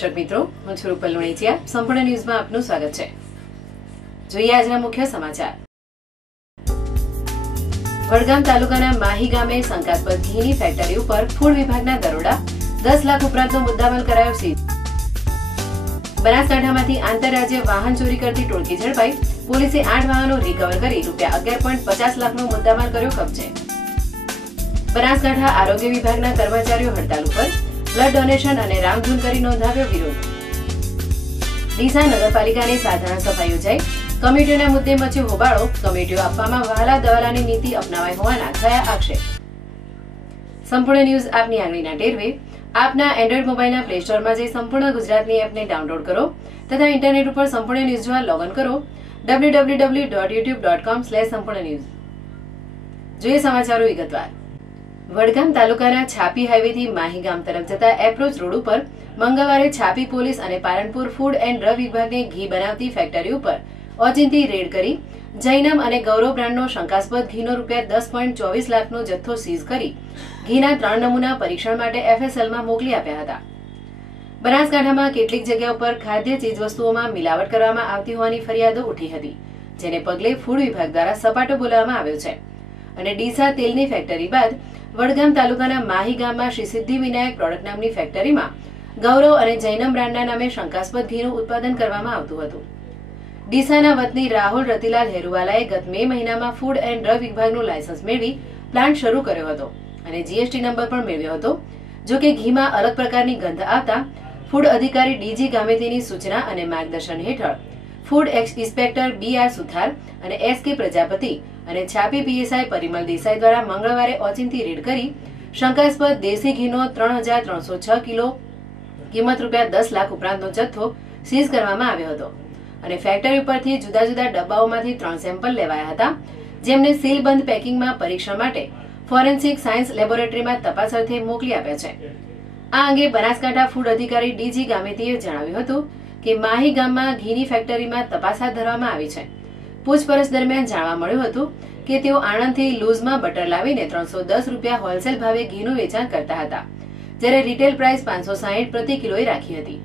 દર્શક મિત્રો, હું છું રૂપલ લુણેચિયા સંપૂર્ણ ન્યૂઝમાં આપનું સ્વાગત છે. જોઈએ આજના મુખ્ય સમાચાર. વડગામ તાલુકાના માહી ગામે શંકાસ્પદ ઘીની ફેક્ટરી ઉપર ફૂડ વિભાગના દરોડા. દસ લાખ ઉપરાંતનો મુદ્દામાલ કરાયો સીઝ બનાસકાંઠામાંથી આંતરરાજ્ય વાહન ચોરી કરતી ટોળકી ઝડપાઈ. પોલીસે આઠ વાહનો રિકવર કરી રૂપિયા અગિયાર પોઈન્ટ પચાસ લાખનો મુદ્દામાલ કર્યો કબજે. બનાસકાંઠા આરોગ્ય વિભાગના કર્મચારીઓ હડતાલ ઉપર. બ્લડ ડોનેશન અને રામધૂન કરી નોંધાવ્યો વિરોધ. ડીસા નગરપાલિકાની સાધારણ સભા યોજાઈ. કમિટીઓના મુદ્દે મચ્યો હોબાળો. કમિટીઓ આપવામાં વહાલા દવાલાની નીતિ અપનાવાઈ હોવાના થયા આક્ષેપ. સંપૂર્ણ ન્યૂઝ આપની આંગળીના ટેરવે. આપના એન્ડ્રોઇડ મોબાઈલના પ્લે સ્ટોરમાં જઈ સંપૂર્ણ ગુજરાતની એપને ડાઉનલોડ કરો તથા ઇન્ટરનેટ ઉપર સંપૂર્ણ ન્યૂઝ જોવા લોગન કરો. W W W dot YouTube dot com slash સંપૂર્ણ ન્યૂઝ. જોઈએ સમાચારો વિગતવાર વડગામ તાલુકાના છાપી હાઈવેથી માહી તરફ જતા એપ્રોચ રોડ ઉપર મંગળવારે છાપી પોલીસ અને પાલનપુર ફૂડ એન્ડ ડ્રગ વિભાગની ઘી બનાવતી ફેક્ટરી ઉપર ઓચિંતી રેડ કરી જૈનમ અને ગૌરવ બ્રાન્ડનો શંકાસ્પદ ઘીનો રૂપિયા દસ પોઈન્ટ ચોવીસ લાખનો જથ્થો સીઝ કરી ઘીના ત્રણ નમૂના પરીક્ષણ માટે એફએસએલમાં મોકલી આપ્યા હતા. બનાસકાંઠામાં કેટલીક જગ્યા ઉપર ખાદ્ય ચીજવસ્તુઓમાં મિલાવટ કરવામાં આવતી હોવાની ફરિયાદો ઉઠી હતી, જેને પગલે ફૂડ વિભાગ દ્વારા સપાટો બોલાવવામાં આવ્યો છે. અને ડીસા તેલની ફેક્ટરી બાદ વડગામ તાલુકાના માહી ગામમાં શ્રી સિદ્ધિ વિનાયક પ્રોડક્ટ નામની ફેક્ટરીમાં ગૌરવ અને જૈનમ બ્રાન્ડના નામે શંકાસ્પદ ઘીનું ઉત્પાદન કરવામાં આવતું હતું. ડીસાના વતની રાહુલ રતિલાલ હેરુવાલાએ ગત મે મહિનામાં ફૂડ એન્ડ ડ્રગ વિભાગનું લાયસન્સ મેળવી પ્લાન્ટ શરૂ કર્યો હતો અને જીએસટી નંબર પણ મેળવ્યો હતો, જો કે ઘીમાં અલગ પ્રકારની ગંધ આવતા ફૂડ અધિકારી ડીજી ગામેતીની સૂચના અને માર્ગદર્શન હેઠળ food inspector B R Suthar અને એસ કે પ્રજાપતિ અને છાપી પીએસઆઈ પરિમલ દેસાઈ દ્વારા મંગળવારે ઓચિંતી રેડ કરી શંકાસ્પદ દેશી ઘીનો ત્રણ હજાર ત્રણસો છ કિલો કિંમત રૂપિયા દસ લાખ ઉપરાંતનો જથ્થો સીઝ કરવામાં આવ્યો હતો. અને ફેક્ટરી ઉપરથી જુદા જુદા ડબ્બાઓમાંથી ત્રણ સેમ્પલ લેવાયા હતા, જેમને સીલબંધ પેકિંગમાં પરીક્ષણ માટે ફોરેન્સિક સાયન્સ લેબોરેટરીમાં તપાસ અર્થે મોકલી આપ્યા છે. આ અંગે બનાસકાંઠા ફૂડ અધિકારી ડીજી ગામેતીએ જણાવ્યું હતું કે માહી ગામમાં ઘીની ફેક્ટરીમાં તપાસ હાથ ધરવામાં આવી છે. પૂછપરછ દરમિયાન જાણવા મળ્યું હતું કે તેઓ આણંદથી લૂઝમાં બટર લાવીને ત્રણસો દસ રૂપિયા હોલસેલ ભાવે ઘીનું વેચાણ કરતા હતા, જ્યારે રિટેલ પ્રાઇસ પાંચસો સાહીઠ પ્રતિ કિલોએ રાખી હતી.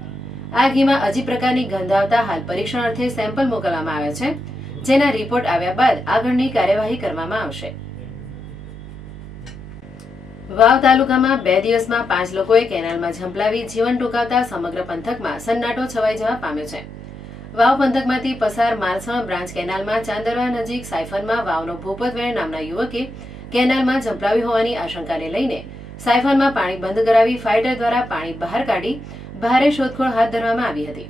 આ ઘીમાં અજી પ્રકારની ગંધ આવતા હાલ પરીક્ષણ અર્થે સેમ્પલ મોકલવામાં આવ્યા છે, જેના રિપોર્ટ આવ્યા બાદ આગળની કાર્યવાહી કરવામાં આવશે. વાવ તાલુકામાં બે દિવસમાં પાંચ લોકોએ કેનાલમાં ઝંપલાવી જીવન ટૂંકાવતા સમગ્ર પંથકમાં સન્નાટો છવાઈ જવા પામ્યો છે. વાવ પંથકમાંથી પસાર માલસણ બ્રાન્ચ કેનાલમાં ચાંદરવા નજીક સાયફનમાં વાવનો ભૂપતવેણ નામના યુવકે કેનાલમાં ઝંપલાવી હોવાની આશંકાને લઈને સાયફનમાં પાણી બંધ કરાવી ફાઇટર દ્વારા પાણી બહાર કાઢી ભારે શોધખોળ હાથ ધરવામાં આવી હતી.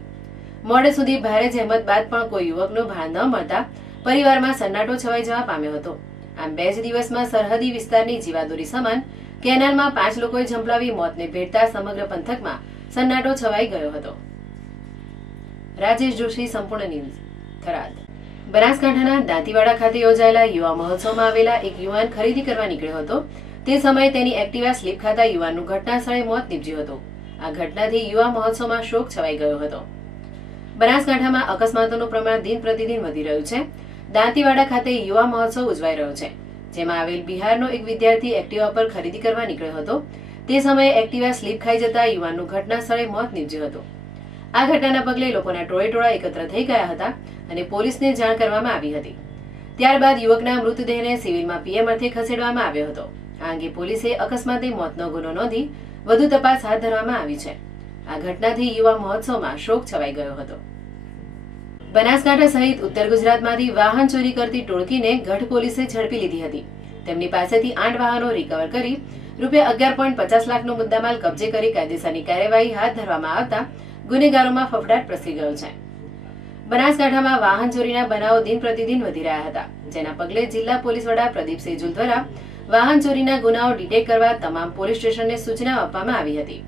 મોડે સુધી ભારે જહેમત બાદ પણ કોઈ યુવકનું ભાન ન મળતા પરિવારમાં સન્નાટો છવાઈ જવા પામ્યો હતો. આમ બે જ દિવસમાં સરહદી વિસ્તારની જીવાદોરી સમાન કેનાલમાં પાંચ લોકોએ ઝંપલાવી મોતને ભેટતા સમગ્ર પંથકમાં સન્નાટો છવાઈ ગયો હતો. રાજેશ જોશી સંપૂર્ણ ન્યૂઝ, થરાદ. બનાસકાંઠાના દાંતીવાડા ખાતે યોજાયેલા યુવા મહોત્સવમાં આવેલા એક યુવાન ખરીદી કરવા નીકળ્યો હતો. તે સમયે તેની એક્ટિવા સ્લીપ ખાતા યુવાનનું ઘટના સ્થળે મોત નીપજ્યું હતું. આ ઘટનાથી યુવા મહોત્સવમાં શોક છવાઈ ગયો હતો. બનાસકાંઠામાં અકસ્માતોનું પ્રમાણ દિન પ્રતિદિન વધી રહ્યું છે. દાંતીવાડા ખાતે યુવા મહોત્સવ ઉજવાઈ રહ્યો છે. જેમાં આવેલ બિહારનો એક વિદ્યાર્થી એક્ટિવા પર ખરીદી કરવા નીકળ્યો હતો. તે સમયે એક્ટિવા સ્લીપ ખાઈ જતા યુવાનનું ઘટના સ્થળે મોત નીપજ્યું હતું. આ ઘટનાના પગલે લોકોના ટોળે ટોળા એકત્ર થઈ ગયા હતા અને પોલીસને જાણ કરવામાં આવી હતી. ત્યારબાદ યુવકના મૃતદેહને સિવિલમાં પીએમ અર્થે ખસેડવામાં આવ્યો હતો. આ અંગે પોલીસે અકસ્માતે મોતનો ગુનો નોંધી વધુ તપાસ હાથ ધરવામાં આવી છે. આ ઘટનાથી યુવા મહોત્સવમાં શોક છવાઈ ગયો હતો. બનાસકાંઠા સહિત ઉત્તર ગુજરાતમાંથી વાહન ચોરી કરતી ટોળકીને ગઢ પોલીસે ઝડપી લીધી હતી. તેમની પાસેથી આઠ વાહનો રિકવર કરી રૂપિયા અગિયાર પોઈન્ટ પચાસ લાખનો મુદ્દામાલ કબજે કરી કાયદેસરની કાર્યવાહી હાથ ધરવામાં આવતા ગુનેગારોમાં ફફડાટ પ્રસરી ગયો છે. બનાસકાંઠામાં વાહન ચોરીના બનાવો દિન પ્રતિદિન વધી રહ્યા હતા. જેના પગલે જિલ્લા પોલીસ વડા પ્રદીપસિંહ જુલ દ્વારા વાહન ચોરીના ગુનાઓ ડિટેક્ટ કરવા તમામ પોલીસ સ્ટેશનને સૂચના આપવામાં આવી હતી.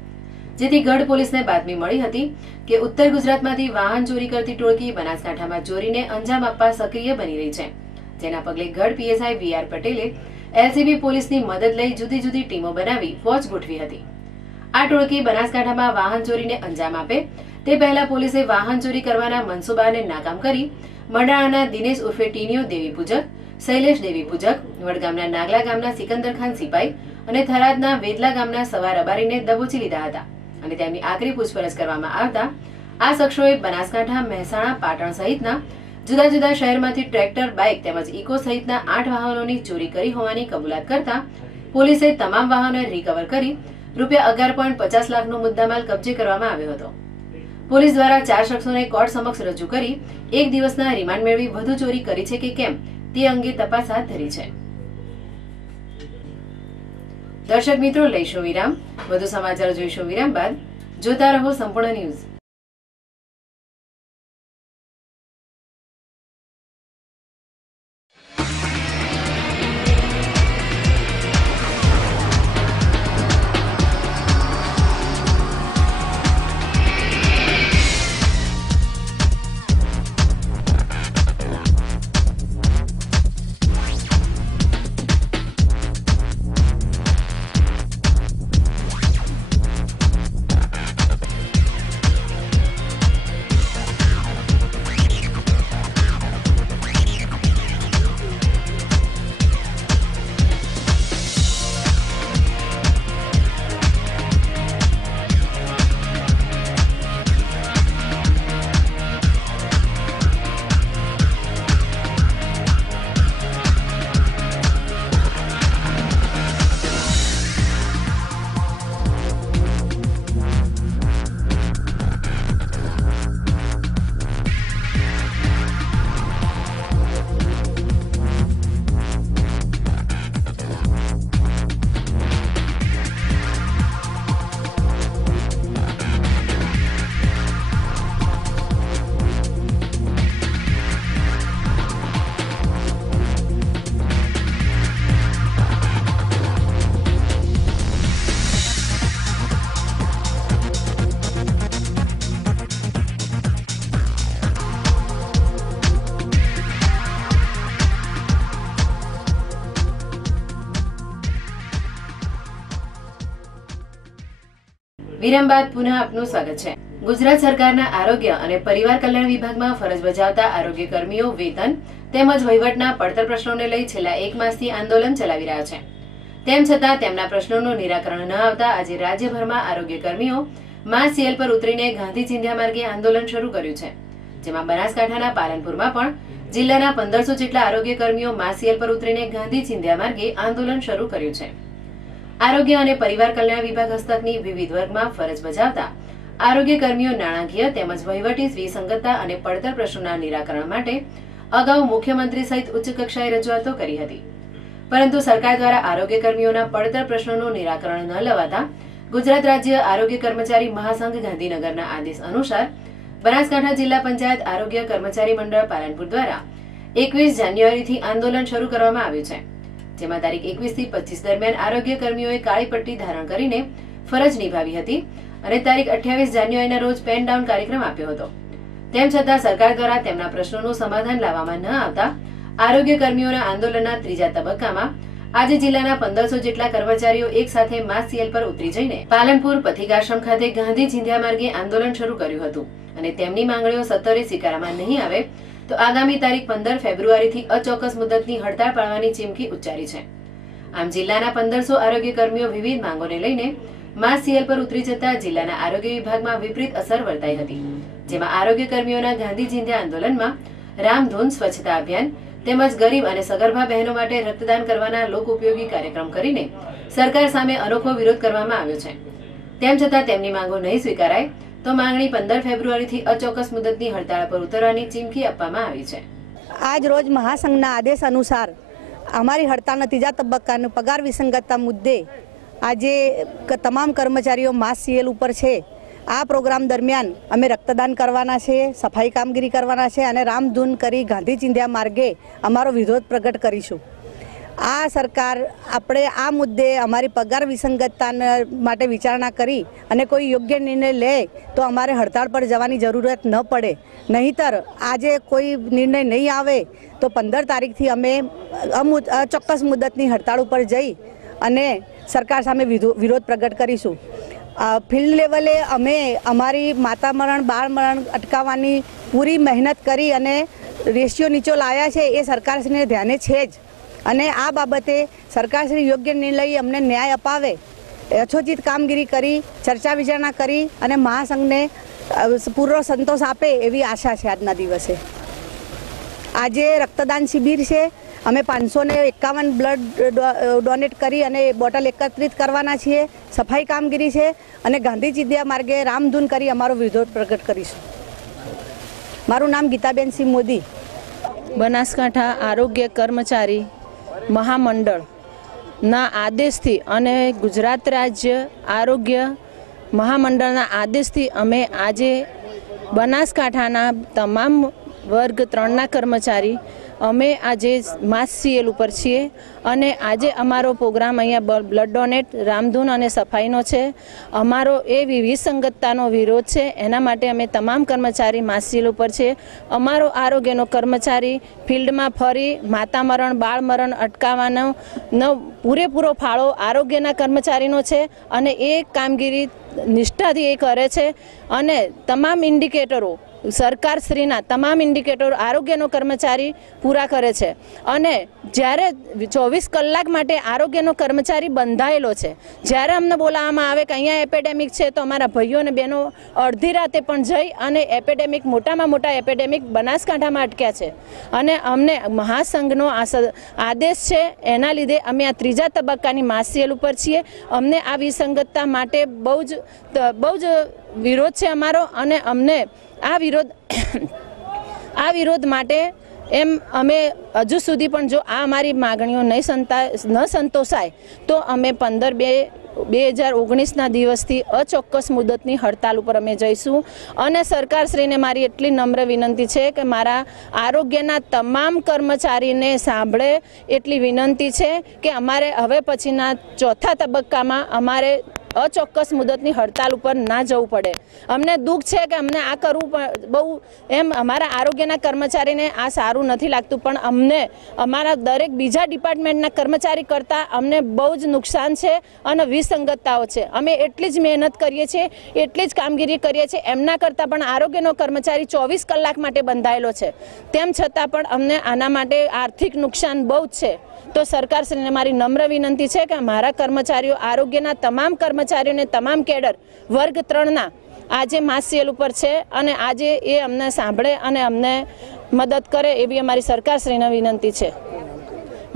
જેથી ગઢ પોલીસને બાતમી મળી હતી કે ઉત્તર ગુજરાતમાંથી વાહન ચોરી કરતી ટોળકી બનાસકાંઠામાં ચોરીને અંજામ આપવા સક્રિય બની રહી છે. જેના પગલે ગઢ પીએસઆઈ વી આર પટેલે એલસીબી પોલીસની મદદ લઈ જુદી જુદી ટીમો બનાવી વોચ ગોઠવી હતી. આ ટોળકી બનાસકાંઠામાં વાહન ચોરીને અંજામ આપે. તે પહેલા પોલીસે વાહન ચોરી કરવાના મનસુબાને નાકામ કરી મંડાણાના દિનેશ ઉર્ફે ટીનીઓ દેવી પૂજક, શૈલેષ દેવી પૂજક, વડગામના નાગલા ગામના સિકંદર ખાન સિપાઈ અને થરાદના વેદલા ગામના સવાર અબારીને દબોચી લીધા હતા અને તેમની આકરી પૂછપરછ કરવામાં આવતા આ શખ્સોએ બનાસકાંઠા મહેસાણા, પાટણ સહિતના જુદા જુદા શહેરમાંથી ટ્રેક્ટર, બાઇક તેમજ ઇકો સહિતના આઠ વાહનોની ચોરી કરી હોવાની કબૂલાત કરતા પોલીસે તમામ વાહનો રિકવર કરી રૂપિયા અગિયાર પોઈન્ટ પચાસ લાખનો મુદ્દામાલ કબજે કરવામાં આવ્યો હતો. પોલીસ દ્વારા ચાર શખ્સોને કોર્ટ સમક્ષ રજૂ કરી એક દિવસના રિમાન્ડ મેળવી વધુ ચોરી કરી છે કે કેમ તે અંગે તપાસ હાથ ધરી છે. દર્શક મિત્રો, લઈશું વિરામ. વધુ સમાચાર જોઈશું વિરામ બાદ. જોતા રહો સંપૂર્ણ ન્યૂઝ. વિરામ બાદ પુનઃ આપનું સ્વાગત છે. ગુજરાત સરકારના આરોગ્ય અને પરિવાર કલ્યાણ વિભાગમાં ફરજ બજાવતા આરોગ્ય કર્મીઓ વેતન તેમજ વહીવટના પડતર પ્રશ્નોને લઈ છેલ્લા એક માસથી આંદોલન ચલાવી રહ્યા છે. તેમ છતાં તેમના પ્રશ્નોનું નિરાકરણ ન આવતા આજે રાજ્યભરમાં આરોગ્ય કર્મીઓ મા સીએલ પર ઉતરીને ગાંધી ચિંધ્યા માર્ગે આંદોલન શરૂ કર્યું છે. જેમાં બનાસકાંઠાના પાલનપુરમાં પણ જિલ્લાના પંદરસો જેટલા આરોગ્ય કર્મીઓ મા સીએલ પર ઉતરીને ગાંધી ચિંધ્યા માર્ગે આંદોલન શરૂ કર્યું છે. આરોગ્ય અને પરિવાર કલ્યાણ વિભાગ હસ્તકની વિવિધ વર્ગમાં ફરજ બજાવતા આરોગ્ય કર્મીઓ નાણાકીય તેમજ વહીવટી વિસંગતતા અને પડતર પ્રશ્નોના નિરાકરણ માટે અગાઉ મુખ્યમંત્રી સહિત ઉચ્ચ કક્ષાએ રજૂઆતો કરી હતી. પરંતુ સરકાર દ્વારા આરોગ્ય કર્મીઓના પડતર પ્રશ્નોનું નિરાકરણ ન લવાતા ગુજરાત રાજ્ય આરોગ્ય કર્મચારી મહાસંઘ ગાંધીનગરના આદેશ અનુસાર બનાસકાંઠા જિલ્લા પંચાયત આરોગ્ય કર્મચારી મંડળ પાલનપુર દ્વારા એકવીસ જાન્યુઆરીથી આંદોલન શરૂ કરવામાં આવ્યું છે. જેમાં તારીખ એકવીસથી પચીસ દરમિયાન આરોગ્ય કર્મીઓએ કાળી પટ્ટી ધારણ કરીને ફરજ નિભાવી હતી અને તારીખ અઠ્યાવીસ જાન્યુઆરીના રોજ પેન ડાઉન કાર્યક્રમ આપ્યો હતો. તેમ છતાં સરકાર દ્વારા તેમના પ્રશ્નોનું સમાધાન લાવવામાં ન આવતા આરોગ્ય કર્મીઓના આંદોલનના ત્રીજા તબક્કામાં આજે જિલ્લાના પંદરસો જેટલા કર્મચારીઓ એક સાથે માસ સીએલ પર ઉતરી જઈને પાલનપુર પથિકાશ્રમ ખાતે ગાંધી જિંધ્યા માર્ગે આંદોલન શરૂ કર્યું હતું અને તેમની માંગણીઓ સત્તરે સ્વીકારવામાં નહીં આવે તો આગામી તારીખ પંદર ફેબ્રુઆરીથી અચોક્કસ મુદતની હડતાળ પાડવાની ચીમકી ઉચ્ચારી છે. આમ જિલ્લાના પંદરસો આરોગ્ય કર્મીઓ વિવિધ માંગોને લઈને માસ સીએલ પર ઉતરી જતા જિલ્લાના આરોગ્ય વિભાગમાં વિપરીત અસર વર્તાઈ હતી. જેમાં આરોગ્ય કર્મીઓના ગાંધી ચિંધ્યા આંદોલનમાં રામધૂન સ્વચ્છતા અભિયાન તેમજ ગરીબ અને સગર્ભા બહેનો માટે રક્તદાન કરવાના લોક ઉપયોગી કાર્યક્રમ કરીને સરકાર સામે અનોખો વિરોધ કરવામાં આવ્યો છે. તેમ છતાં તેમની માંગો નહીં સ્વીકારાય તો માંગણી પંદર ફેબ્રુઆરીથી અચોક્કસ મુદતની હડતાળ પર ઉતરવાની ચીમકી આપવામાં આવી છે. આજ રોજ મહાસંઘના આદેશ અનુસાર અમારી હડતાળના ત્રીજા તબક્કાનું પગાર વિસંગતતા મુદ્દે આજે તમામ કર્મચારીઓ માસ સીએલ ઉપર છે. આ પ્રોગ્રામ દરમિયાન અમે રક્તદાન કરવાના છે, સફાઈ કામગીરી કરવાના છે અને રામધૂન કરી ગાંધી ચિંધ્યા માર્ગે અમારો વિરોધ પ્રગટ કરીશું. આ સરકાર આપણે આ મુદ્દે અમારી પગાર વિસંગતતા માટે વિચારણા કરી અને કોઈ યોગ્ય નિર્ણય લે તો અમારે હડતાળ પર જવાની જરૂરત ન પડે. નહીંતર આજે કોઈ નિર્ણય નહીં આવે તો પંદર તારીખથી અમે અચોક્કસ મુદતની હડતાળ ઉપર જઈ અને સરકાર સામે વિરોધ પ્રગટ કરીશું. ફિલ્ડ લેવલે અમે અમારી માતા મરણ, બાળ અટકાવવાની પૂરી મહેનત કરી અને રેશિયો નીચો લાવ્યા છે એ સરકારશ્રીને ધ્યાને છે જ. અને આ બાબતે સરકારશ્રી યોગ્ય નિર્ણય અમને ન્યાય અપાવે. યથોચિત કામગીરી કરી, ચર્ચા વિચારણા કરી અને મહાસંઘને પૂરો સંતોષ આપે એવી આશા છે આજના દિવસે. આજે રક્તદાન શિબિર છે. અમે પાંચસો ને એકાવન બ્લડ ડોનેટ કરી અને બોટલ એકત્રિત કરવાના છીએ. સફાઈ કામગીરી છે અને ગાંધી ચિદ્યા માર્ગે રામધૂન કરી અમારો વિરોધ પ્રગટ કરીશું. મારું નામ ગીતાબેન સિંહ મોદી. બનાસકાંઠા આરોગ્ય કર્મચારી મહામંડળના આદેશથી અને ગુજરાત રાજ્ય આરોગ્ય મહામંડળના આદેશથી અમે આજે બનાસકાંઠાના તમામ વર્ગ ત્રણના કર્મચારી અમે આજે માસ સીએલ ઉપર છીએ અને આજે અમારો પ્રોગ્રામ અહીંયા બ્લડ ડોનેટ, રામધૂન અને સફાઈનો છે. અમારો એ વિસંગતતાનો વિરોધ છે. એના માટે અમે તમામ કર્મચારી માસ સીએલ ઉપર છીએ. અમારો આરોગ્યનો કર્મચારી ફિલ્ડમાં ફરી માતા મરણ, બાળ મરણ અટકાવવાનો નો, પૂરેપૂરો ફાળો આરોગ્યના કર્મચારીનો છે અને એ કામગીરી નિષ્ઠાથી એ કરે છે. અને તમામ ઇન્ડિકેટરો સરકારશ્રીના તમામ ઇન્ડિકેટર આરોગ્યનો કર્મચારી પૂરા કરે છે. અને જ્યારે ચોવીસ કલાક માટે આરોગ્યનો કર્મચારી બંધાયેલો છે, જ્યારે અમને બોલાવવામાં આવે કે અહીંયા એપેડેમિક છે, તો અમારા ભાઈઓ અને બહેનો અડધી રાતે પણ જઈ અને એપેડેમિક, મોટામાં મોટા એપેડેમિક બનાસકાંઠામાં અટક્યા છે. અને અમને મહાસંઘનો આદેશ છે, એના લીધે અમે આ ત્રીજા તબક્કાની માસિયલ ઉપર છીએ. અમને આ વિસંગતતા માટે બહુ જ બહુ જ વિરોધ છે અમારો અને અમને આ વિરોધ આ વિરોધ માટે એમ અમે હજુ સુધી પણ જો આ અમારી માગણીઓ નહીં સંતા, ન સંતોષાય, તો અમે પંદર બે બે હજાર ઓગણીસના દિવસથી અચોક્કસ મુદતની હડતાલ ઉપર અમે જઈશું. અને સરકારશ્રીને મારી એટલી નમ્ર વિનંતી છે કે મારા આરોગ્યના તમામ કર્મચારીને સાંભળે એટલી વિનંતી છે કે અમારે હવે પછીના ચોથા તબક્કામાં અમારે અચોક્કસ મુદતની હડતાલ ઉપર ના જવું પડે. અમને દુઃખ છે કે અમને આ કરવું પણ બહુ એમ અમારા આરોગ્યના કર્મચારીને આ સારું નથી લાગતું, પણ અમને, અમારા દરેક બીજા ડિપાર્ટમેન્ટના કર્મચારી કરતાં અમને બહુ જ નુકસાન છે અને વિસંગતતાઓ છે. અમે એટલી જ મહેનત કરીએ છીએ, એટલી જ કામગીરી કરીએ છીએ, એમના કરતાં પણ આરોગ્યનો કર્મચારી ચોવીસ કલાક માટે બંધાયેલો છે. તેમ છતાં પણ અમને આના માટે આર્થિક નુકસાન બહુ જ છે. તો સરકારશ્રીને મારી નમ્ર વિનંતી છે કે મારા કર્મચારીઓ, આરોગ્યના તમામ કર્મચારીઓને તમામ કેડર વર્ગ ત્રણના આજે માસિયલ ઉપર છે અને આજે એ અમને સાંભળે અને અમને મદદ કરે એવી અમારી સરકારશ્રીને વિનંતી છે.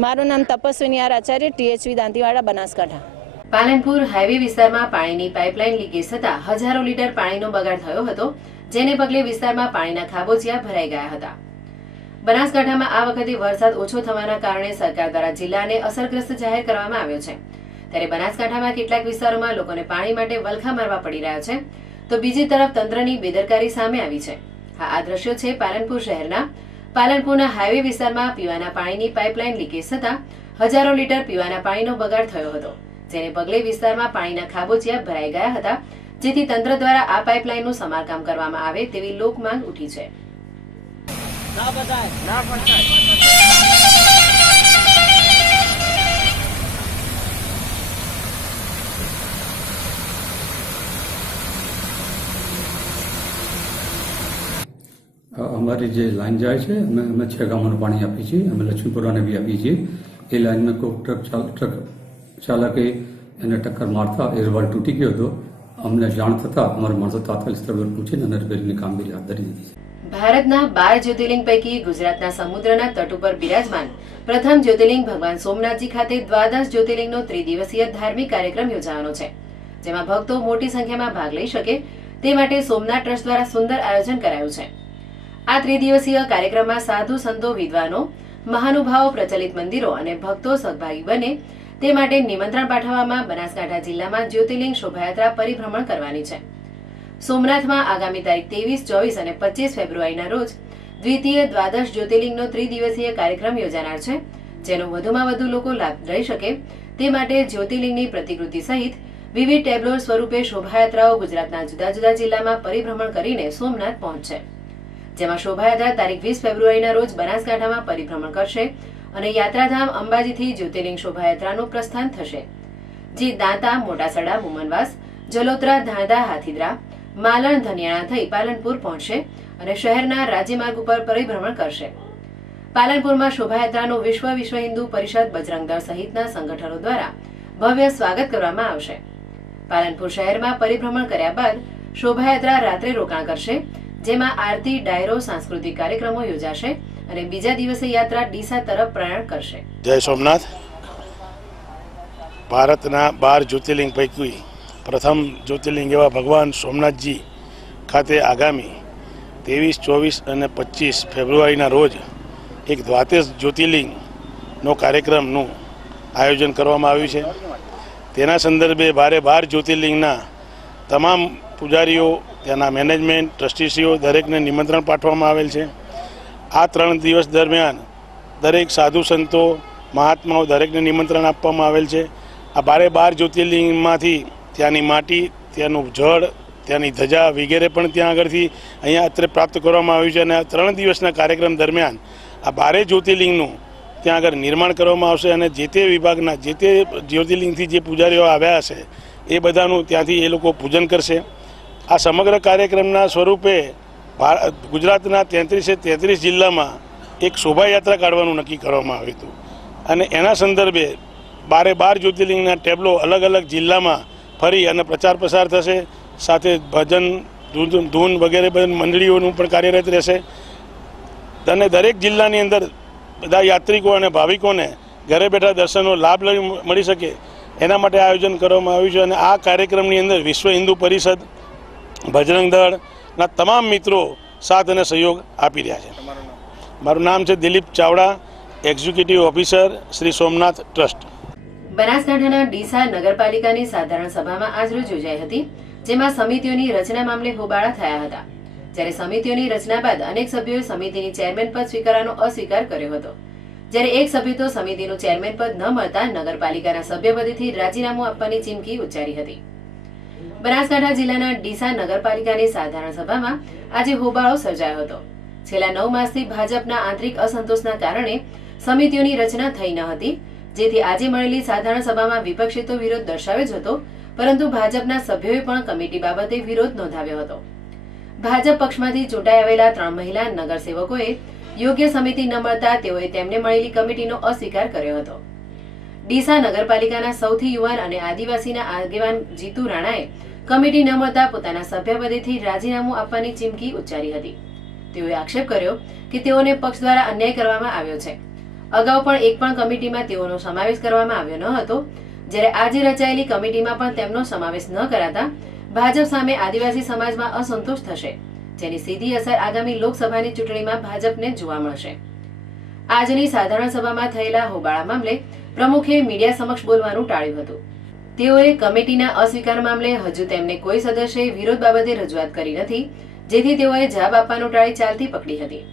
મારું નામ Tapaswini R Acharya THV Dantiwada, Banaskantha. Palanpur highway વિસ્તારમાં પાણીની પાઇપલાઇન લીકેજ થતા હજારો લીટર પાણીનો બગાડ થયો હતો, જેને પગલે વિસ્તારમાં પાણીના ખાબોચિયા ભરાઈ ગયા હતા. બનાસકાંઠામાં આ વખતે વરસાદ ઓછો થવાના કારણે સરકાર દ્વારા જિલ્લાને અસરગ્રસ્ત જાહેર કરવામાં આવ્યો છે. ત્યારે બનાસકાંઠામાં કેટલાક વિસ્તારોમાં લોકોને પાણી માટે વલખા મારવા પડી રહ્યા છે. તો બીજી તરફ તંત્રની બેદરકારી સામે આવી છે. આ દ્રશ્યો છે પાલનપુર શહેરના. પાલનપુરના હાઈવે વિસ્તારમાં પીવાના પાણીની પાઇપલાઇન લીકેજ થતા હજારો લીટર પીવાના પાણીનો બગાડ થયો હતો, જેને પગલે વિસ્તારમાં પાણીના ખાબોચિયા ભરાઈ ગયા હતા, જેથી તંત્ર દ્વારા આ પાઇપલાઇનનું સમારકામ કરવામાં આવે તેવી લોકમાંગ ઉઠી છે. અમારી જે લાઈન જાય છે, અમે અમે છ ગામોનું પાણી આપીએ છીએ. અમે લક્ષ્મીપુરાને બી આપીએ છીએ. એ લાઈનમાં કોઈ ટ્રક ટ્રક ચાલકે એને ટક્કર મારતા એ રવાડ તૂટી ગયો હતો. અમને જાણ થતાં, અમારા માણસો તાત્કાલિક સ્થળ પહોંચીને અને રિપેરિંગની કામગીરી હાથ ધરી દીધી છે. ભારતના બાર જ્યોતિર્લિંગ પૈકી ગુજરાતના સમુદ્રના તટ ઉપર બિરાજમાન પ્રથમ જ્યોતિર્લિંગ ભગવાન સોમનાથજી ખાતે દ્વાદશ જ્યોતિર્લિંગનો ત્રિદિવસીય ધાર્મિક કાર્યક્રમ યોજાવાનો છે, જેમાં ભક્તો મોટી સંખ્યામાં ભાગ લઈ શકે તે માટે સોમનાથ ટ્રસ્ટ દ્વારા સુંદર આયોજન કરાયું છે. આ ત્રિદિવસીય કાર્યક્રમમાં સાધુ સંતો, વિદ્વાનો, મહાનુભાવો, પ્રચલિત મંદિરો અને ભક્તો સહભાગી બને તે માટે નિમંત્રણ પાઠવવામાં બનાસકાંઠા જિલ્લામાં જ્યોતિર્લિંગ શોભાયાત્રા પરિભ્રમણ કરવાની છે. સોમનાથમાં આગામી તારીખ ત્રેવીસ, ચોવીસ અને પચીસ ફેબ્રુઆરીના રોજ દ્વિતીય દ્વાદશ જ્યોતિર્લિંગનો ત્રિદિવસીય કાર્યક્રમ યોજાનાર છે, જેનો વધુમાં વધુ લોકો લાભ લઈ શકે તે માટે જ્યોતિર્લિંગની પ્રતિકૃતિ સહિત વિવિધ ટેબ્લો સ્વરૂપે શોભાયાત્રાઓ ગુજરાતના જુદા જુદા જિલ્લામાં પરિભ્રમણ કરીને સોમનાથ પહોંચશે. જેમાં શોભાયાત્રા તારીખ વીસ ફેબ્રુઆરીના રોજ બનાસકાંઠામાં પરિભ્રમણ કરશે અને યાત્રાધામ અંબાજીથી જ્યોતિર્લિંગ શોભાયાત્રાનું પ્રસ્થાન થશે. જે દાંતા, મોટાસડા, મુમનવાસ, જલોત્રા, ધાંધા, હાથીદરા માલણ ધનિયાણા થઈ પાલનપુર પહોંચશે અને શહેરના રાજ્યમાર્ગ ઉપર પરિભ્રમણ કરશે. પાલનપુરમાં શોભાયાત્રાનું વિશ્વ વિશ્વ હિન્દુ પરિષદ બજરંગ દળ સહિતના સંગઠનો દ્વારા ભવ્ય સ્વાગત કરવામાં આવશે. પાલનપુર શહેરમાં પરિભ્રમણ કર્યા બાદ શોભાયાત્રા રાત્રે રોકાણ કરશે, જેમાં આરતી, ડાયરો, સાંસ્કૃતિક કાર્યક્રમો યોજાશે અને બીજા દિવસે યાત્રા ડીસા તરફ પ્રયાણ કરશે. જય સોમનાથ. ભારતના બાર જ્યોતિર્લિંગ પૈકી પ્રથમ જ્યોતિર્લિંગ એવા ભગવાન સોમનાથજી ખાતે આગામી ત્રેવીસ, ચોવીસ અને પચીસ ફેબ્રુઆરીના રોજ એક દ્વાદશ જ્યોતિર્લિંગનો કાર્યક્રમનું આયોજન કરવામાં આવ્યું છે. તેના સંદર્ભે ભારે બાર જ્યોતિર્લિંગના તમામ પૂજારીઓ, તેના મેનેજમેન્ટ ટ્રસ્ટીસીઓ દરેકને નિમંત્રણ પાઠવવામાં આવેલ છે. આ ત્રણ દિવસ દરમિયાન દરેક સાધુ સંતો, મહાત્માઓ દરેકને નિમંત્રણ આપવામાં આવેલ છે. આ બારે બાર જ્યોતિર્લિંગમાંથી ત્યાંની માટી, ત્યાંનું જળ, ત્યાંની ધજા વગેરે પણ ત્યાં આગળથી અહીંયા અત્રે પ્રાપ્ત કરવામાં આવ્યું છે અને આ ત્રણ દિવસના કાર્યક્રમ દરમિયાન આ બારે જ્યોતિર્લિંગનું ત્યાં આગળ નિર્માણ કરવામાં આવશે અને જે તે વિભાગના, જે તે જ્યોતિર્લિંગથી જે પૂજારીઓ આવ્યા હશે, એ બધાનું ત્યાંથી એ લોકો પૂજન કરશે. આ સમગ્ર કાર્યક્રમના સ્વરૂપે ગુજરાતના તેત્રીસે તેત્રીસ જિલ્લામાં એક શોભાયાત્રા કાઢવાનું નક્કી કરવામાં આવ્યું હતું. અને એના સંદર્ભે બારે બાર જ્યોતિર્લિંગના ટેબલો અલગ અલગ જિલ્લામાં ફરી અને પ્રચાર પ્રસાર થશે સાથે ભજન ધૂન ધૂન વગેરે બધી મંડળીઓનું પણ કાર્યરત રહેશે. અને દરેક જિલ્લાની અંદર બધા યાત્રિકો અને ભાવિકોને ઘરે બેઠા દર્શનનો લાભ લઈ મળી શકે એના માટે આયોજન કરવામાં આવ્યું છે. અને આ કાર્યક્રમની અંદર વિશ્વ હિન્દુ પરિષદ ભજરંગ દળના તમામ મિત્રો સાથ અને સહયોગ આપી રહ્યા છે. મારું નામ છે Dilip Chavda executive officer Shri Somnath trust. બનાસકાંઠાના ડીસા નગરપાલિકાની સાધારણ સભામાં આજરોજ યોજાઈ હતી, જેમાં સમિતિઓની રચના મામલે હોબાળા થયા હતા. જ્યારે સમિતિઓની રચના બાદ અનેક સભ્યોએ સમિતિની ચેરમેન પદ સ્વીકારવાનો અસ્વીકાર કર્યો હતો. જ્યારે એક સભ્ય તો સમિતિનું ચેરમેન પદ ન મળતા નગરપાલિકાના સભ્યપદેથી રાજીનામું આપવાની ચીમકી ઉચ્ચારી હતી. બનાસકાંઠા જિલ્લાના ડીસા નગરપાલિકાની સાધારણ સભામાં આજે હોબાળો સર્જાયો હતો. છેલ્લા નવ માસથી ભાજપના આંતરિક અસંતોષના કારણે સમિતિઓની રચના થઈ ન હતી જેથી આજે મળેલી સાધારણ સભામાં વિપક્ષે તો વિરોધ દર્શાવ્યો જ હતો, પરંતુ ભાજપના સભ્યોએ પણ કમિટી બાબતે વિરોધ નોંધાવ્યો હતો. ભાજપ પક્ષમાંથી ચૂંટાઈ આવેલા ત્રણ મહિલા નગરસેવકોએ યોગ્ય સમિતિ ન મળતા તેઓએ તેમને મળેલી કમિટીનો અસ્વીકાર કર્યો હતો. ડીસા નગરપાલિકાના સૌથી યુવાન અને આદિવાસીના આગેવાન જીતુ રાણાએ કમિટી ન મળતા પોતાના સભ્યપદેથી રાજીનામું આપવાની ચીમકી ઉચ્ચારી હતી. તેઓએ આક્ષેપ કર્યો કે તેઓને પક્ષ દ્વારા અન્યાય કરવામાં આવ્યો છે. અગાઉ પણ એક પણ કમિટીમાં તેઓનો સમાવેશ કરવામાં આવ્યો ન હતો. જ્યારે આજે રચાયેલી કમિટીમાં પણ તેમનો સમાવેશ ન કરાતા ભાજપ સામે આદિવાસી સમાજમાં અસંતોષ થશે, જેની સીધી અસર આગામી લોકસભાની ચૂંટણીમાં ભાજપને જોવા મળશે. આજની સાધારણ સભામાં થયેલા હોબાળા મામલે પ્રમુખે મીડિયા સમક્ષ બોલવાનું ટાળ્યું હતું. તેઓએ કમિટીના અસ્વીકાર મામલે હજુ તેમને કોઈ સદસ્યએ વિરોધ બાબતે રજૂઆત કરી નથી, જેથી તેઓએ જવાબ આપવાનું ટાળી ચાલતી પકડી હતી.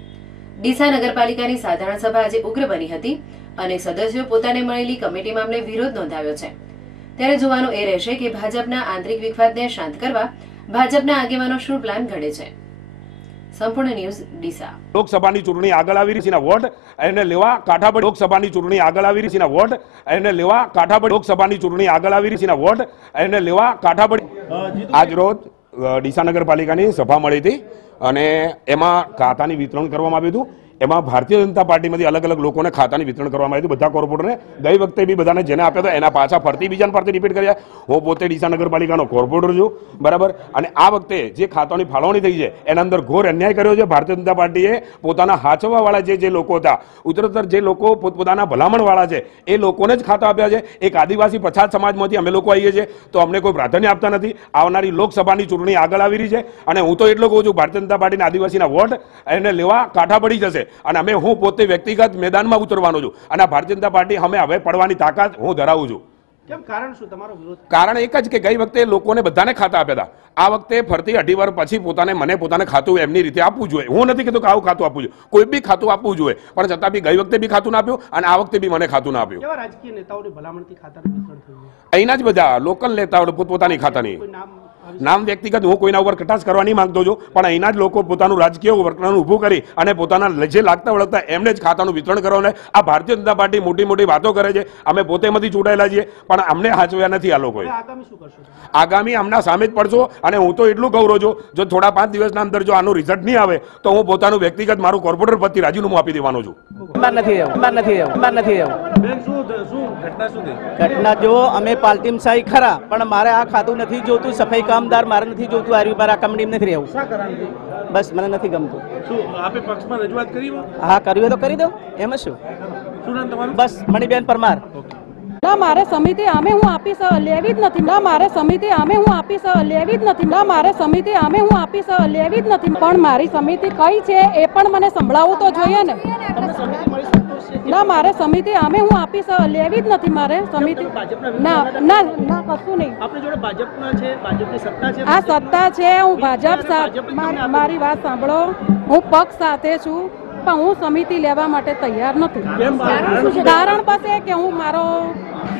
ડીસા નગરપાલિકાની સાધારણ સભા આજે ઉગ્ર બની હતી. અને સદસ્યો પોતાને મળેલી કમિટી મામલે વિરોધ નોંધાવ્યો છે. ત્યારે જોવાનું એ રહેશે કે ભાજપના આંતરિક વિખવાદને શાંત કરવા ભાજપના આગેવાનો શું પ્લાન ઘડે છે. સંપૂર્ણ ન્યૂઝ ડીસા. લોકસભાની ચૂંટણી આગળ આવી રહી છે વોટ એને લેવા કાઠાપડ લોકસભાની ચૂંટણી આગળ આવી રહી છે વોટ એને લેવા કાઠાપડ લોકસભાની ચૂંટણી આગળ આવી રહી છે વોટ એને લેવા કાઠાપડ આજ રોજ ડીસા નગરપાલિકાની સભા મળી હતી અને એમાં ખાતાની વિતરણ કરવામાં આવ્યું હતું. એમાં ભારતીય જનતા પાર્ટીમાંથી અલગ અલગ લોકોને ખાતાની વિતરણ કરવામાં આવ્યું બધા કોર્પોરેટરને ગઈ વખતે બી બધાને જેને આપ્યા હતા, એના પાછા ફરતી બીજાને ફરતી રિપીટ કર્યા. હું પોતે ડીસા નગરપાલિકાનો કોર્પોરેટર છું, બરાબર? અને આ વખતે જે ખાતાની ફાળવણી થઈ છે, એના અંદર ઘોર અન્યાય કર્યો છે. ભારતીય જનતા પાર્ટીએ પોતાના હાચવવાવાળા જે જે લોકો હતા, ઉત્તરોત્તર જે લોકો પોતપોતાના ભલામણવાળા છે, એ લોકોને જ ખાતા આપ્યા છે. એક આદિવાસી પછાત સમાજમાંથી અમે લોકો આવીએ છીએ, તો અમને કોઈ પ્રાધાન્ય આપતા નથી. આવનારી લોકસભાની ચૂંટણી આગળ આવી રહી છે. અને હું તો એટલો કહું છું, ભારતીય જનતા પાર્ટીના આદિવાસીના વોટ એને લેવા કાંઠા પડી જશે. અને અમે હું પોતે વ્યક્તિગત મેદાનમાં ઉતરવાનો છું. અને ભારતીય જનતા પાર્ટી અમે હવે પડવાની તાકાત હું ધરાવું છું. કારણ એક જ કે ગઈ વખતે લોકોને બધાને ખાતા આપ્યા હતા. આ વખતે ફરતી અઢી વાર પછી પોતાને મને પોતાને ખાતું એમની રીતે આપવું જોઈએ. હું નથી કીધું કે આવું ખાતું આપવું જોઈએ. કોઈ બી ખાતું આપવું જોઈએ. પણ છતાં બી ગઈ વખતે બી ખાતું ના આપ્યું અને આ વખતે બી મને ખાતું ના આપ્યું? અહીંના જ બધા લોકલ નેતાઓ પોતપોતાની ખાતાની. નામ વ્યક્તિગત હું કોઈના ઉપર કટાક્ષ કરવા નહીં માંગતો છું પણ અહીંના જ લોકો પોતાનું રાજકીય વર્તન ઊભું કરી અને પોતાના જે લાગતા વળગતા એમને જ ખાતાનું વિતરણ કરવાને આ ભારતીય જનતા પાર્ટી મોટી મોટી વાતો કરે છે. અમે પોતે એમાંથી ચૂંટાયેલા છીએ પણ અમને હાચવ્યા નથી આ લોકોએ. આગામી શું કરશો તમે? આગામી આમના સામે જ પડશો અને હું તો એટલું ગૌરવ છું જો થોડા પાંચ દિવસના અંદર જો આનું રિઝલ્ટ નહીં આવે તો હું પોતાનું વ્યક્તિગત મારું કોર્પોરેટર પદથી રાજીનામું આપી દેવાનો છું. બાર નથી નથી નથી ઘટના જો અમે પાલટીમ સાઈ ખરા પણ મારે આ ખાતું નથી જોતું સફાઈ કામદાર મારે નથી જોતું આ રહ્યું મારે આ કંપનીમાં નથી રહેવું. બસ મને નથી ગમતું. આપે પક્ષમાં રજૂઆત કરી? હા કર્યું હોય તો કરી દો. એમ શું? બસ મણિબેન પરમાર. ના મારે સમિતિ આમે હું આપીશ લેવી જ નથી. ના મારે સમિતિ આમે હું આપીશ લેવી જ નથી. ના મારે સમિતિ આમે હું આપીશ લેવી જ નથી. પણ મારી સમિતિ કઈ છે એ પણ મને સંભળાવવું તો જોઈએ ને. ના મારે સમિતિ અમે હું આપીશ લેવી જ નથી મારે સમિતિ. ના ના ના કશું નહીં. આપણી જોડે ભાજપના છે ભાજપની સત્તા છે આ સત્તા છે હું ભાજપ સાથે મારી વાત સાંભળો. હું પક્ષ સાથે છું પણ હું સમિતિ લેવા માટે તૈયાર નથી. કારણ પાસે કે હું મારો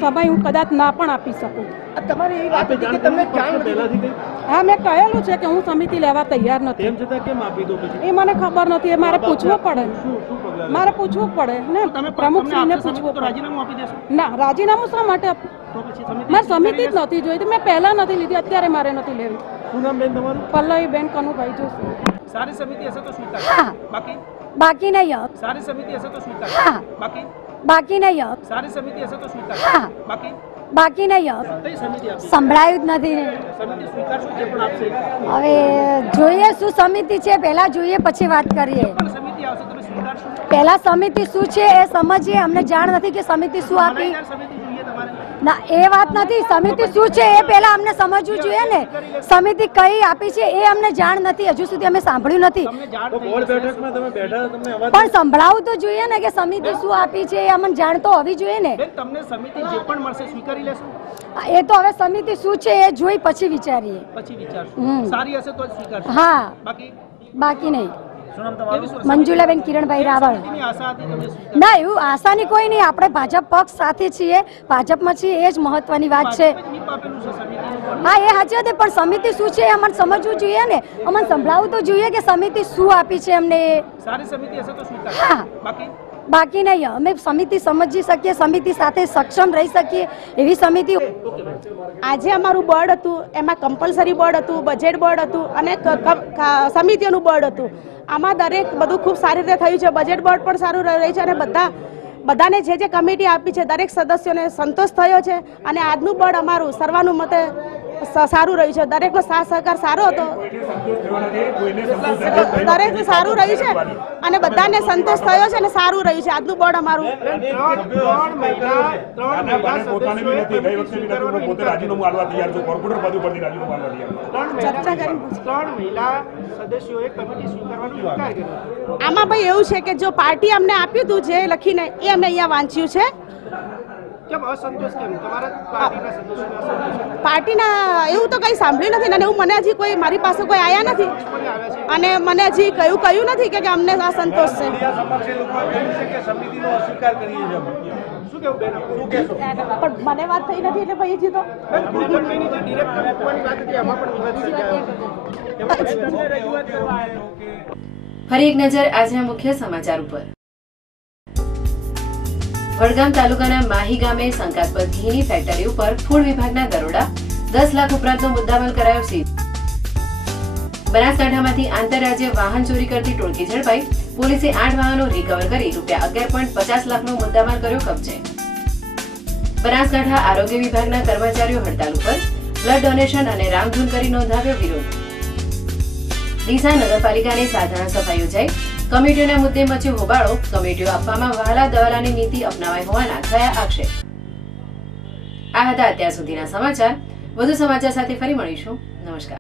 સમય હું કદાચ ના પણ આપી શકું. તમને પહેલાથી હા મેં કહેલું છે કે હું સમિતિ લેવા તૈયાર નથી. તેમ છતાં કેમ આપી દો એ મને ખબર નથી એ મારે પૂછવું પડે. મારે પૂછવું પડે ને તમે પ્રમુખશ્રીને તમને આપશે પૂછવું તો પડે. રાજીનામું આપી દેશો. ના રાજીનામું શા માટે મેં સમિતિ મારે સમિતિ જ નથી જોઈતી મેં પહેલા નથી લીધી અત્યારે મારે નથી લેવી. શું નામ બેન તમારું? પલ્લવી બેન કનુભાઈ જોશી. સારી સમિતિ હશે તો સ્વીકાર. હા. બાકી? બાકી નહીં હોત. સારી સમિતિ હશે તો સ્વીકાર. હા. બાકી? બાકી નહીં હોત. સારી સમિતિ હશે તો સ્વીકાર. હા. બાકી? બાકી નહીં સંભળાયું જ નથી હવે જોઈએ શું સમિતિ છે, પહેલા જોઈએ, પછી વાત કરીએ. પહેલા સમિતિ શું છે એ સમજીએ, અમને જાણ નથી કે સમિતિ શું આપી મલાઈદાર સમિતિ જોઈએ તમારે ના એ વાત નથી. સમિતિ શું છે એ પહેલા અમને સમજવું જોઈએ ને. સમિતિ કઈ આપી છે એ અમને જાણ નથી. હજુ સુધી અમે સાંભળ્યું નથી. પણ સંભળાવવું તો જોઈએ ને કે સમિતિ શું આપી છે એ અમને જાણ તો હોવી જોઈએ ને. તમને સમિતિ જે પણ મળશે સ્વીકારી લેશો. એ તો હવે સમિતિ શું છે એ જોઈ પછી વિચારીએ. પછી વિચારશો. સારી હશે તો જ હા. બાકી? બાકી નહીં. મંજુલાબેન કિરણભાઈ રાવળ. ના એવું આશાની કોઈ નહીં. આપણે ભાજપ પક્ષ સાથે છીએ. ભાજપમાં છીએ એ જ મહત્વની વાત છે. હા એ હાચી હતી પણ સમિતિ શું છે એ અમને સમજવું જોઈએ ને. અમને સંભળાવવું તો જોઈએ કે સમિતિ શું આપી છે અમને એ. સારી સમિતિ હશે તો સ્વીકાર હા. બાકી નહીં, અમે સમિતિ સમજી શકીએ, સમિતિ સાથે સક્ષમ રહી શકીએ એવી સમિતિ આજે અમારું બોર્ડ હતું, એમાં કમ્પલસરી બોર્ડ હતું બજેટ બોર્ડ હતું અને સમિતિઓનું બોર્ડ હતું. આમાં દરેક બધું ખૂબ સારી રીતે થયું છે બજેટ બોર્ડ પણ સારું રહ્યું છે અને બધા, બધાને જે જે કમિટી આપી છે, દરેક સદસ્યોને સંતોષ થયો છે અને આજનું બોર્ડ અમારું સર્વાનુમતે સારું રહ્યું છે. દરેકનો સાથ સહકાર સારો હતો. દરેકનું સારું રહ્યું છે અને બધાને સંતોષ થયો છે અને સારું રહ્યું છે. આજનું બોર્ડ અમારું. આમાં ભાઈ એવું છે કે જો પાર્ટી અમને આપ્યું હતું જે લખીને એ અમે અહીંયા વાંચ્યું છે. કેમ અસંતોષ કેમ? તમારા પાર્ટીના એવું તો કંઈ સાંભળ્યું નથી અને એવું મને હજી કોઈ મારી પાસે કોઈ આવ્યા નથી. અને મને હજી કયું કહ્યું નથી કે કે અમને આ સંતોષ છે. પણ મને વાત થઈ નથી એટલે ભાઈ હજી તો કુંદનભાઈની જે ડિરેક્ટ મૂકવાની વાત હતી એમાં પણ વિવાદ સર્જાયો એમાં તમને રજૂઆત કરવા આવ્યો કે ફરી એક નજર આજના મુખ્ય સમાચાર ઉપર. વડગામ તાલુકાના માહી ગામે શંકાસ્પદ ઘીની ફેક્ટરી ઉપર ફૂડ વિભાગના દરોડા દસ લાખ ઉપરાંતનો મુદ્દામાલ કરાયો સીઝ બનાસકાંઠામાંથી આંતરરાજ્ય વાહન ચોરી કરતી ટોળકી ઝડપાઈ. પોલીસે આઠ વાહનો રિકવર કરી રૂપિયા અગિયાર પોઈન્ટ પચાસ લાખનો મુદ્દામાલ કર્યો કબજે. બનાસકાંઠા આરોગ્ય વિભાગના કર્મચારીઓ હડતાલ ઉપર. બ્લડ ડોનેશન અને રામધૂન કરી નોંધાવ્યો વિરોધ. ડીસા નગરપાલિકાની સાધારણ સભા યોજાઈ. કમિટીઓના મુદ્દે મચ્યો હોબાળો. કમિટીઓ આપવામાં વહાલા દવાલાની નીતિ અપનાવાઈ હોવાના થયા આક્ષેપ. આ હતા અત્યાર સુધીના સમાચાર. વધુ સમાચાર સાથે ફરી મળીશું. નમસ્કાર.